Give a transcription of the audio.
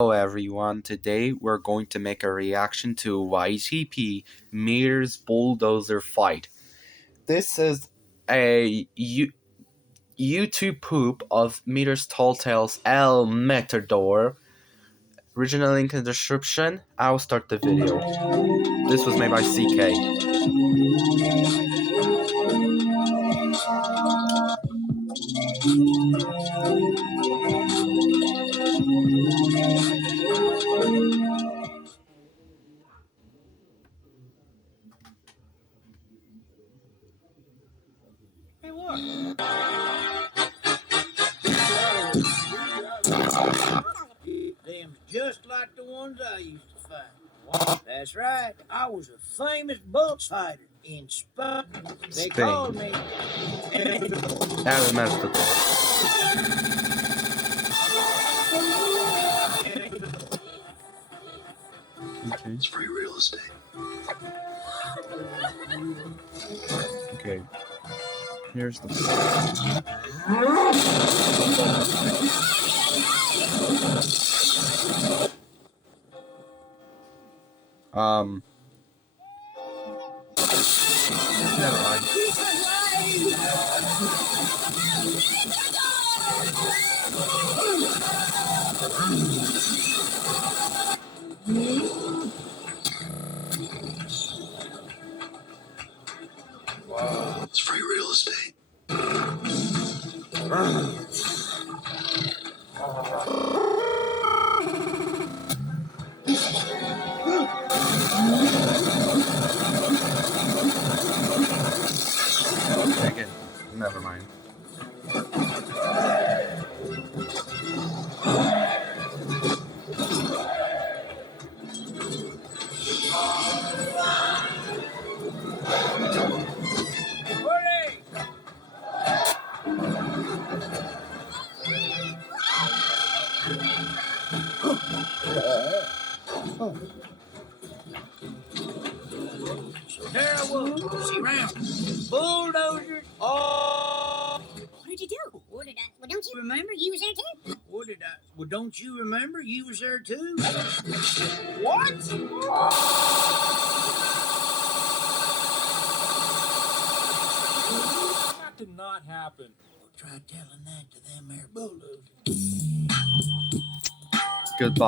Hello everyone, today we're going to make a reaction to YGP Meter's bulldozer fight. This is a YouTube poop of Meter's Tall Tales El Matador. Original link in the description. I'll start the video. This was made by CK. Hey, look. Them's just like the ones I used to fight. What? That's right. I was a famous bullfighter in Spain. They called me El Matador. Okay. It's free real estate. Okay. Here's the never mind. Wow. It's free real estate. Again, never mind. There I was. See round. Bulldozers. Oh. What did you do? What did I? Well, don't you remember you was there too? What did I? Well, don't you remember you was there too? What? That did not happen. Well, try telling that to them there bulldozers. Goodbye.